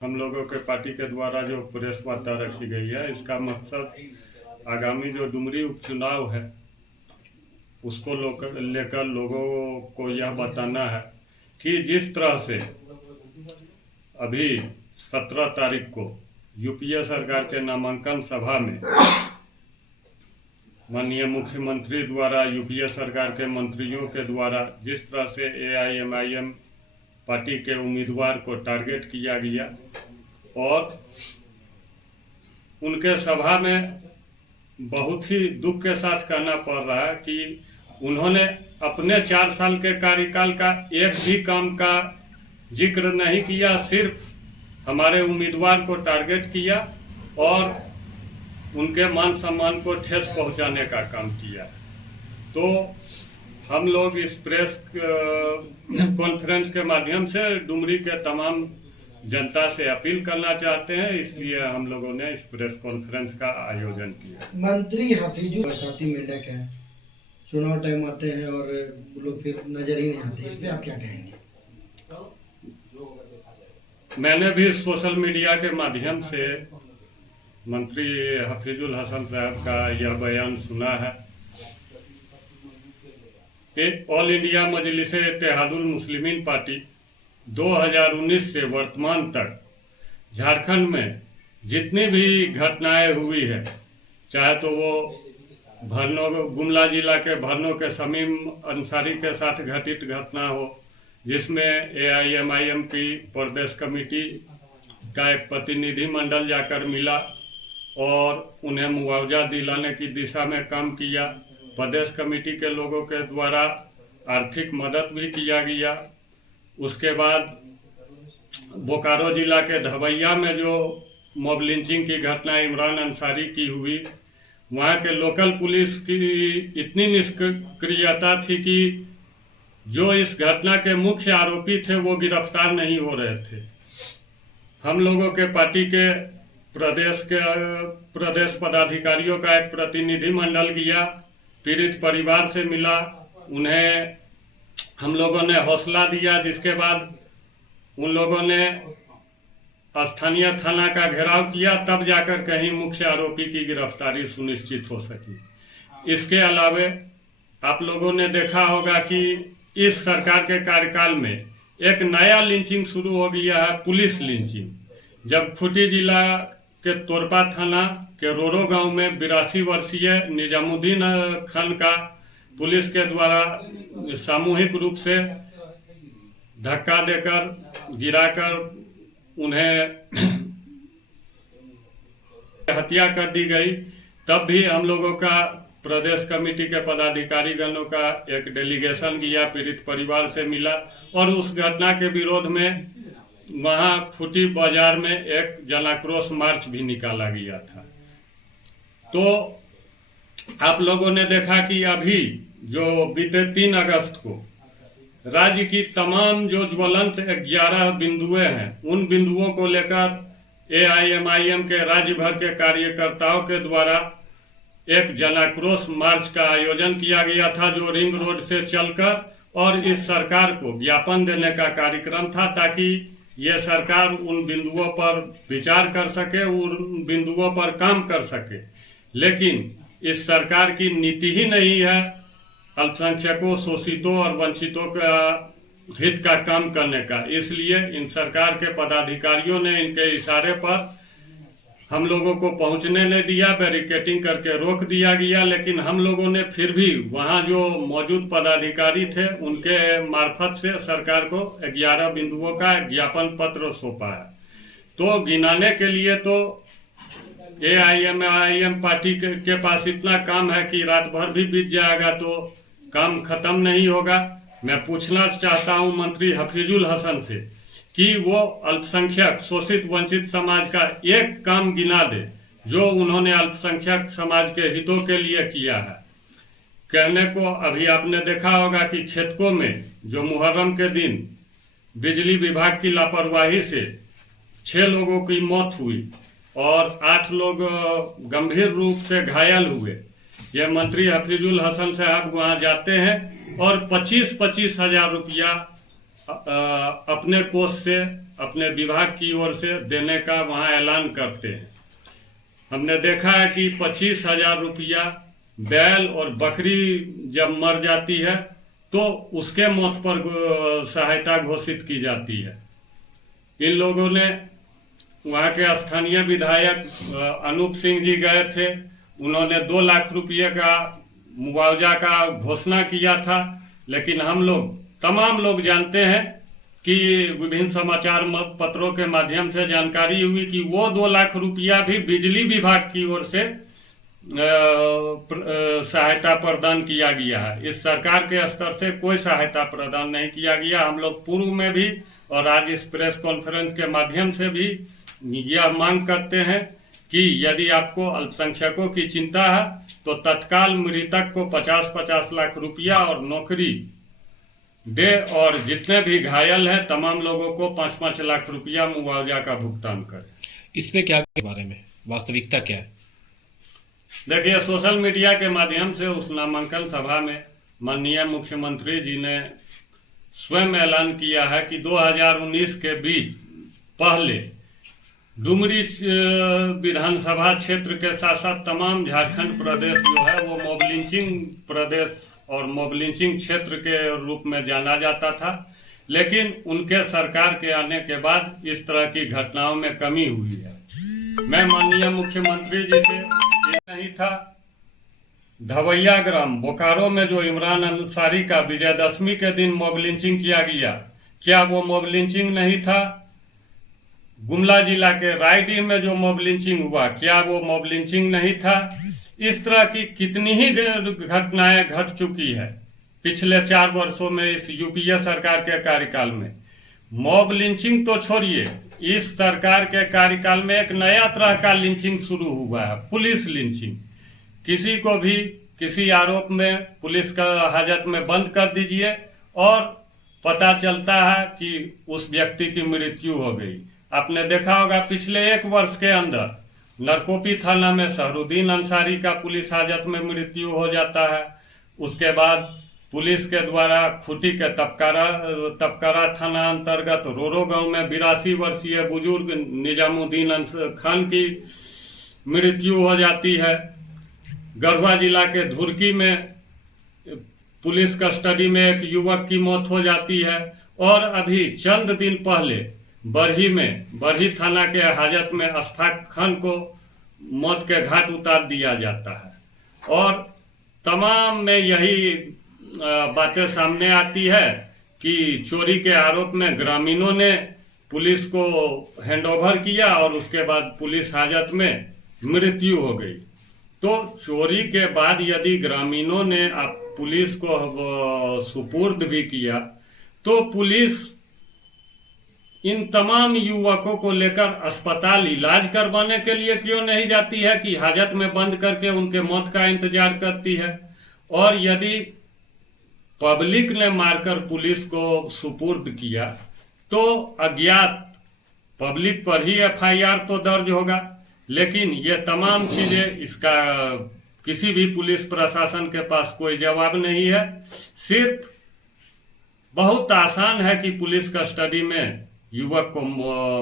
हम लोगों के पार्टी के द्वारा जो प्रेस वार्ता रखी गई है, इसका मकसद आगामी जो डुमरी उपचुनाव है उसको लेकर लोगों को यह बताना है कि जिस तरह से अभी 17 तारीख को यूपीए सरकार के नामांकन सभा में माननीय मुख्यमंत्री द्वारा यूपीए सरकार के मंत्रियों के द्वारा जिस तरह से एआईएमआईएम पार्टी के उम्मीदवार को टारगेट किया गया और उनके सभा में बहुत ही दुख के साथ कहना पड़ रहा है कि उन्होंने अपने 4 साल के कार्यकाल का एक भी काम का जिक्र नहीं किया, सिर्फ हमारे उम्मीदवार को टारगेट किया और उनके मान सम्मान को ठेस पहुंचाने का काम किया। तो हम लोग इस प्रेस कॉन्फ्रेंस के माध्यम से डुमरी के तमाम जनता से अपील करना चाहते हैं, इसलिए हम लोगों ने इस प्रेस कॉन्फ्रेंस का आयोजन किया। मंत्री हफीजुल साथी मेंढक है, चुनाव टाइम आते हैं और लोग फिर नजर ही नहीं आते, इस पे आप क्या कहेंगे? मैंने भी सोशल मीडिया के माध्यम से मंत्री हफीजुल हसन साहब का यह बयान सुना है कि ऑल इंडिया मजलिस इत्तेहादुल मुस्लिमीन पार्टी 2019 से वर्तमान तक झारखंड में जितनी भी घटनाएं हुई है, चाहे तो वो गुमला जिला के भरनों के शमीम अंसारी के साथ घटित घटना हो, जिसमें एआईएमआईएम की प्रदेश कमेटी का एक प्रतिनिधि मंडल जाकर मिला और उन्हें मुआवजा दिलाने की दिशा में काम किया। प्रदेश कमेटी के लोगों के द्वारा आर्थिक मदद भी किया गया। उसके बाद बोकारो जिला के धवैया में जो मॉब लिंचिंग की घटना इमरान अंसारी की हुई, वहाँ के लोकल पुलिस की इतनी निष्क्रियता थी कि जो इस घटना के मुख्य आरोपी थे वो गिरफ्तार नहीं हो रहे थे। हम लोगों के पार्टी के प्रदेश पदाधिकारियों का एक प्रतिनिधि मंडल गया, पीड़ित परिवार से मिला, उन्हें हम लोगों ने हौसला दिया, जिसके बाद उन लोगों ने स्थानीय थाना का घेराव किया, तब जाकर कहीं मुख्य आरोपी की गिरफ्तारी सुनिश्चित हो सकी। इसके अलावे आप लोगों ने देखा होगा कि इस सरकार के कार्यकाल में एक नया लिंचिंग शुरू हो गया है, पुलिस लिंचिंग। जब खूंटी जिला के तोरपा थाना के रोरो गांव में 82 वर्षीय निजामुद्दीन खान का पुलिस के द्वारा सामूहिक रूप से धक्का देकर गिराकर उन्हें हत्या कर दी गई, तब भी हम लोगों का प्रदेश कमेटी के पदाधिकारी गणों का एक डेलीगेशन गया, पीड़ित परिवार से मिला और उस घटना के विरोध में वहाँ खूंटी बाजार में एक जनाक्रोश मार्च भी निकाला गया था। तो आप लोगों ने देखा कि अभी जो बीते 3 अगस्त को राज्य की तमाम जो ज्वलंत 11 बिंदुएं हैं, उन बिंदुओं को लेकर एआईएमआईएम के राज्य भर के कार्यकर्ताओं के द्वारा एक जनाक्रोश मार्च का आयोजन किया गया था, जो रिंग रोड से चलकर और इस सरकार को ज्ञापन देने का कार्यक्रम था, ताकि ये सरकार उन बिंदुओं पर विचार कर सके, उन बिंदुओं पर काम कर सके। लेकिन इस सरकार की नीति ही नहीं है अल्पसंख्यकों, शोषितों और वंचितों का हित का काम करने का। इसलिए इन सरकार के पदाधिकारियों ने इनके इशारे पर हम लोगों को पहुंचने नहीं दिया, बैरिकेटिंग करके रोक दिया गया। लेकिन हम लोगों ने फिर भी वहां जो मौजूद पदाधिकारी थे उनके मार्फत से सरकार को 11 बिंदुओं का ज्ञापन पत्र सौंपा है। तो गिनाने के लिए तो एआईएमआईएम पार्टी के पास इतना काम है कि रात भर भी बीत जाएगा तो काम खत्म नहीं होगा। मैं पूछना चाहता हूं मंत्री हफीजुल हसन से कि वो अल्पसंख्यक शोषित वंचित समाज का एक काम गिना दे जो उन्होंने अल्पसंख्यक समाज के हितों के लिए किया है। कहने को अभी आपने देखा होगा कि खेतकों में जो मुहर्रम के दिन बिजली विभाग की लापरवाही से 6 लोगों की मौत हुई और 8 लोग गंभीर रूप से घायल हुए। यह मंत्री हफीजुल हसन साहब वहाँ जाते हैं और 25-25 हजार रुपया अपने कोष से अपने विभाग की ओर से देने का वहाँ ऐलान करते हैं। हमने देखा है कि 25,000 रुपया बैल और बकरी जब मर जाती है तो उसके मौत पर सहायता घोषित की जाती है। इन लोगों ने, वहाँ के स्थानीय विधायक अनूप सिंह जी गए थे, उन्होंने 2 लाख रुपये का मुआवजा का घोषणा किया था, लेकिन हम लोग तमाम लोग जानते हैं कि विभिन्न समाचार पत्रों के माध्यम से जानकारी हुई कि वो 2 लाख रुपया भी बिजली विभाग की ओर से सहायता प्रदान किया गया है। इस सरकार के स्तर से कोई सहायता प्रदान नहीं किया गया। हम लोग पूर्व में भी और आज इस प्रेस कॉन्फ्रेंस के माध्यम से भी यह मांग करते हैं कि यदि आपको अल्पसंख्यकों की चिंता है तो तत्काल मृतक को 50-50 लाख रुपया और नौकरी दे, और जितने भी घायल हैं तमाम लोगों को 5-5 लाख रुपया मुआवजा का भुगतान करे। इस पे क्या के बारे में वास्तविकता क्या है? देखिए, सोशल मीडिया के माध्यम से उस नामांकन सभा में माननीय मुख्यमंत्री जी ने स्वयं ऐलान किया है कि 2019 के बीच पहले डुमरी विधानसभा क्षेत्र के साथ साथ तमाम झारखंड प्रदेश जो है वो मॉब लिंचिंग प्रदेश और मॉब लिंचिंग क्षेत्र के रूप में जाना जाता था, लेकिन उनके सरकार के आने के बाद इस तरह की घटनाओं में कमी हुई है। मैं माननीय मुख्यमंत्री जी से ये नहीं था, धवैया ग्राम बोकारो में जो इमरान अंसारी का विजयदशमी के दिन मॉब लिंचिंग किया गया, क्या वो मॉब लिंचिंग नहीं था? गुमला जिला के रायडीह में जो मॉब लिंचिंग हुआ, क्या वो मॉब लिंचिंग नहीं था? इस तरह की कितनी ही घटनाएं घट चुकी है पिछले 4 वर्षों में इस यूपीए सरकार के कार्यकाल में। मॉब लिंचिंग तो छोड़िए, इस सरकार के कार्यकाल में एक नया तरह का लिंचिंग शुरू हुआ है, पुलिस लिंचिंग। किसी को भी किसी आरोप में पुलिस का हाजत में बंद कर दीजिए और पता चलता है कि उस व्यक्ति की मृत्यु हो गई। आपने देखा होगा पिछले 1 वर्ष के अंदर नरकोपी थाना में सहरुद्दीन अंसारी का पुलिस हाजत में मृत्यु हो जाता है। उसके बाद पुलिस के द्वारा खूंटी के तपकारा थाना अंतर्गत रोरो गांव में 82 वर्षीय बुजुर्ग निजामुद्दीन खान की मृत्यु हो जाती है। गढ़वा जिला के धुरकी में पुलिस कस्टडी में एक युवक की मौत हो जाती है, और अभी चंद दिन पहले बरही थाना के हाजत में अशफाक खान को मौत के घाट उतार दिया जाता है। और तमाम में यही बातें सामने आती है कि चोरी के आरोप में ग्रामीणों ने पुलिस को हैंडओवर किया और उसके बाद पुलिस हाजत में मृत्यु हो गई। तो चोरी के बाद यदि ग्रामीणों ने पुलिस को सुपुर्द भी किया तो पुलिस इन तमाम युवकों को लेकर अस्पताल इलाज करवाने के लिए क्यों नहीं जाती है कि हाजत में बंद करके उनके मौत का इंतजार करती है? और यदि पब्लिक ने मारकर पुलिस को सुपुर्द किया तो अज्ञात पब्लिक पर ही एफआईआर तो दर्ज होगा, लेकिन ये तमाम चीजें, इसका किसी भी पुलिस प्रशासन के पास कोई जवाब नहीं है। सिर्फ बहुत आसान है कि पुलिस कस्टडी में युवक को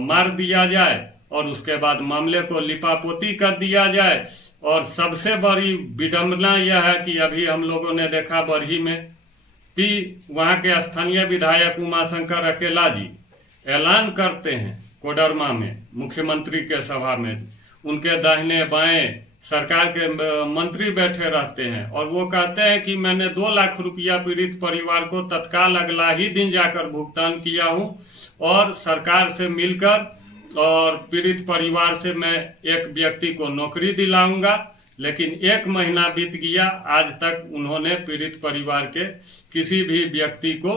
मार दिया जाए और उसके बाद मामले को लिपापोती कर दिया जाए। और सबसे बड़ी विडंबना यह है कि अभी हम लोगों ने देखा बरही में कि वहाँ के स्थानीय विधायक उमाशंकर अकेला जी ऐलान करते हैं कोडरमा में मुख्यमंत्री के सभा में, उनके दाहिने बाएं सरकार के मंत्री बैठे रहते हैं और वो कहते हैं कि मैंने 2 लाख रुपया पीड़ित परिवार को तत्काल अगला ही दिन जाकर भुगतान किया हूं और सरकार से मिलकर और पीड़ित परिवार से मैं एक व्यक्ति को नौकरी दिलाऊंगा। लेकिन 1 महीना बीत गया, आज तक उन्होंने पीड़ित परिवार के किसी भी व्यक्ति को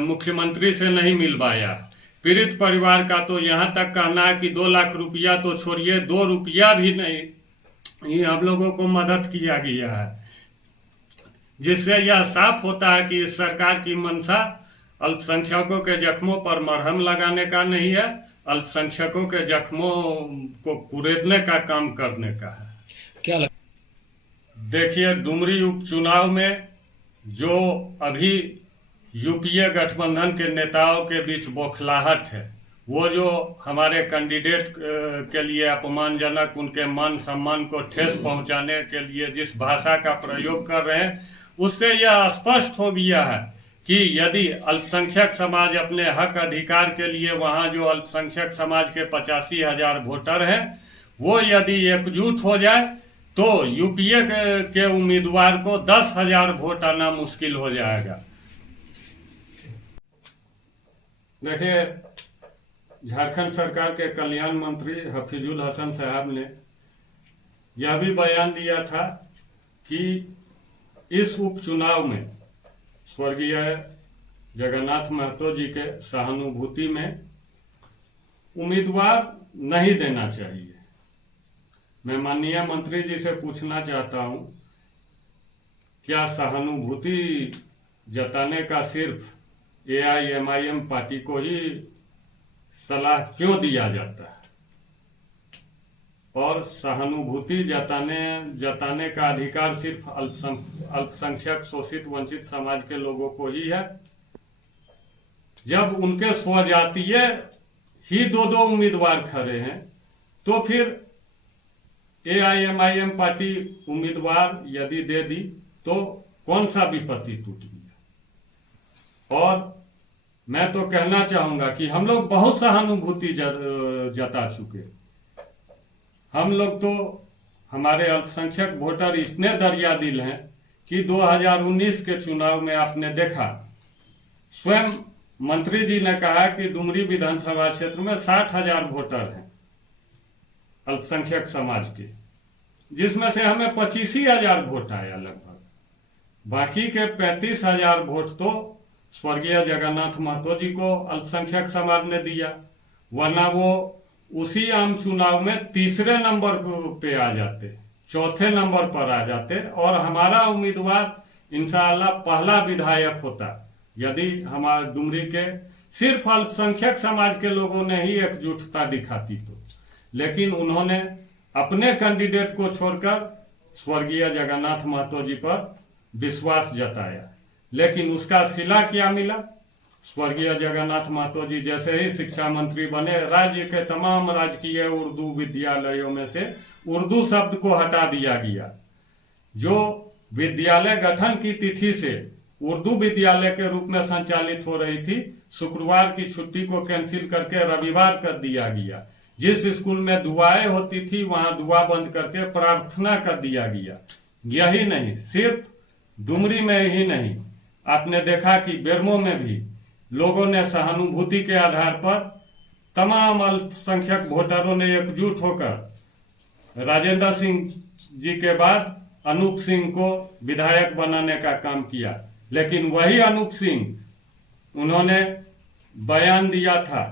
मुख्यमंत्री से नहीं मिलवाया। पीड़ित परिवार का तो यहाँ तक कहना है कि 2 लाख रुपया तो छोड़िए, 2 रुपया भी नहीं ये हम लोगों को मदद किया गया है, जिससे यह साफ होता है कि इस सरकार की मंशा अल्पसंख्यकों के जख्मों पर मरहम लगाने का नहीं है, अल्पसंख्यकों के जख्मों को कुरेदने का काम करने का है। क्या देखिए, डुमरी उपचुनाव में जो अभी यूपीए गठबंधन के नेताओं के बीच बौखलाहट है वो जो हमारे कैंडिडेट के लिए अपमानजनक, उनके मान सम्मान को ठेस पहुंचाने के लिए जिस भाषा का प्रयोग कर रहे हैं, उससे यह स्पष्ट हो गया है कि यदि अल्पसंख्यक समाज अपने हक अधिकार के लिए, वहाँ जो अल्पसंख्यक समाज के 85,000 वोटर हैं, वो यदि एकजुट हो जाए तो यूपीए के उम्मीदवार को 10,000 वोट आना मुश्किल हो जाएगा। देखिए, झारखंड सरकार के कल्याण मंत्री हफीजुल हसन साहब ने यह भी बयान दिया था कि इस उपचुनाव में स्वर्गीय जगन्नाथ महतो जी के सहानुभूति में उम्मीदवार नहीं देना चाहिए। मैं माननीय मंत्री जी से पूछना चाहता हूं, क्या सहानुभूति जताने का सिर्फ AIMIM पार्टी को ही सलाह क्यों दिया जाता है, और सहानुभूति जताने का अधिकार सिर्फ अल्पसंख्यक शोषित वंचित समाज के लोगों को ही है? जब उनके स्वजातीय ही दो उम्मीदवार खड़े हैं, तो फिर AIMIM पार्टी उम्मीदवार यदि दे दी तो कौन सा विपत्ति टूट गया? और मैं तो कहना चाहूंगा कि हम लोग बहुत सहानुभूति जता चुके। हम लोग तो, हमारे अल्पसंख्यक वोटर इतने दरिया दिल हैं कि 2019 के चुनाव में आपने देखा, स्वयं मंत्री जी ने कहा कि डुमरी विधानसभा क्षेत्र में 60,000 वोटर हैं अल्पसंख्यक समाज के, जिसमें से हमें 25,000 वोट आया लगभग। बाकी के 35,000 वोट तो स्वर्गीय जगन्नाथ महतो जी को अल्पसंख्यक समाज ने दिया, वरना वो उसी आम चुनाव में तीसरे नंबर पे आ जाते, चौथे नंबर पर आ जाते, और हमारा उम्मीदवार इंशाअल्लाह पहला विधायक होता यदि हमारे डुमरी के सिर्फ अल्पसंख्यक समाज के लोगों ने ही एकजुटता दिखाती तो। लेकिन उन्होंने अपने कैंडिडेट को छोड़कर स्वर्गीय जगन्नाथ महतो जी पर विश्वास जताया, लेकिन उसका सिला क्या मिला? स्वर्गीय जगन्नाथ महतो जी जैसे ही शिक्षा मंत्री बने, राज्य के तमाम राजकीय उर्दू विद्यालयों में से उर्दू शब्द को हटा दिया गया। जो विद्यालय गठन की तिथि से उर्दू विद्यालय के रूप में संचालित हो रही थी, शुक्रवार की छुट्टी को कैंसिल करके रविवार कर दिया गया। जिस स्कूल में दुआएं होती थी, वहां दुआ बंद करके प्रार्थना कर दिया गया। यही नहीं, सिर्फ डुमरी में ही नहीं, आपने देखा कि बेरमो में भी लोगों ने सहानुभूति के आधार पर तमाम अल्पसंख्यक वोटरों ने एकजुट होकर राजेंद्र सिंह जी के बाद अनूप सिंह को विधायक बनाने का काम किया। लेकिन वही अनूप सिंह, उन्होंने बयान दिया था,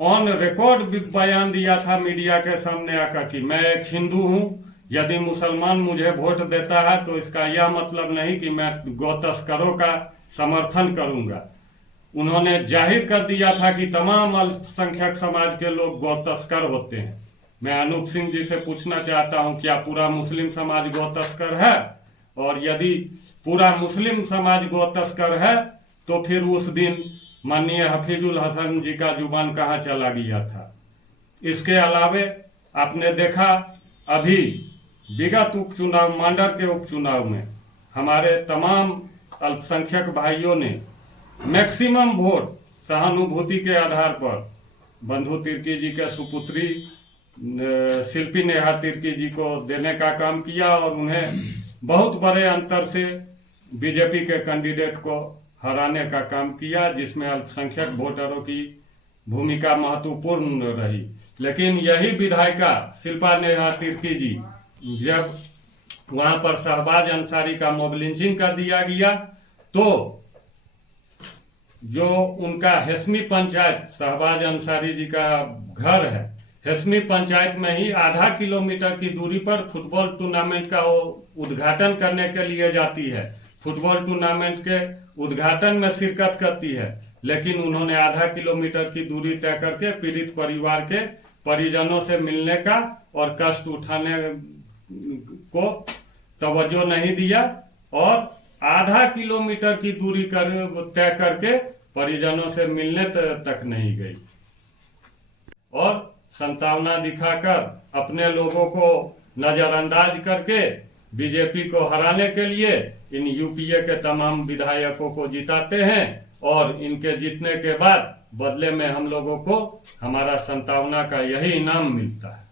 ऑन रिकॉर्ड बयान दिया था मीडिया के सामने आकर कि मैं एक हिंदू हूं, यदि मुसलमान मुझे वोट देता है तो इसका यह मतलब नहीं कि मैं गौ तस्करों का समर्थन करूंगा। उन्होंने जाहिर कर दिया था कि तमाम अल्पसंख्यक समाज के लोग गौ तस्कर होते हैं। मैं अनूप सिंह जी से पूछना चाहता हूं, क्या पूरा मुस्लिम समाज गौ तस्कर है? और यदि पूरा मुस्लिम समाज गौ तस्कर है तो फिर उस दिन माननीय हफीजुल हसन जी का जुबान कहाँ चला गया था? इसके अलावे आपने देखा अभी विगत उपचुनाव, मांडर के उपचुनाव में हमारे तमाम अल्पसंख्यक भाइयों ने मैक्सिमम वोट सहानुभूति के आधार पर बंधु तिर्की जी के सुपुत्री शिल्पी नेहा तिर्की जी को देने का काम किया, और उन्हें बहुत बड़े अंतर से बीजेपी के कैंडिडेट को हराने का काम किया, जिसमें अल्पसंख्यक वोटरों की भूमिका महत्वपूर्ण रही। लेकिन यही विधायिका शिल्पा नेहा तिर्की जी, जब वहां पर शहबाज अंसारी का मॉब लिंचिंग कर दिया गया, तो जो उनका हेस्मी पंचायत, शहबाज अंसारी जी का घर है, हेस्मी पंचायत में ही आधा किलोमीटर की दूरी पर फुटबॉल टूर्नामेंट का उद्घाटन करने के लिए जाती है, फुटबॉल टूर्नामेंट के उद्घाटन में शिरकत करती है। लेकिन उन्होंने आधा किलोमीटर की दूरी तय करके पीड़ित परिवार के परिजनों से मिलने का और कष्ट उठाने को तवज्जो नहीं दिया, और आधा किलोमीटर की दूरी तय करके परिजनों से मिलने तक नहीं गई। और संतावना दिखाकर अपने लोगों को नजरअंदाज करके बीजेपी को हराने के लिए इन यूपीए के तमाम विधायकों को जिताते हैं और इनके जीतने के बाद बदले में हम लोगों को हमारा संतावना का यही इनाम मिलता है।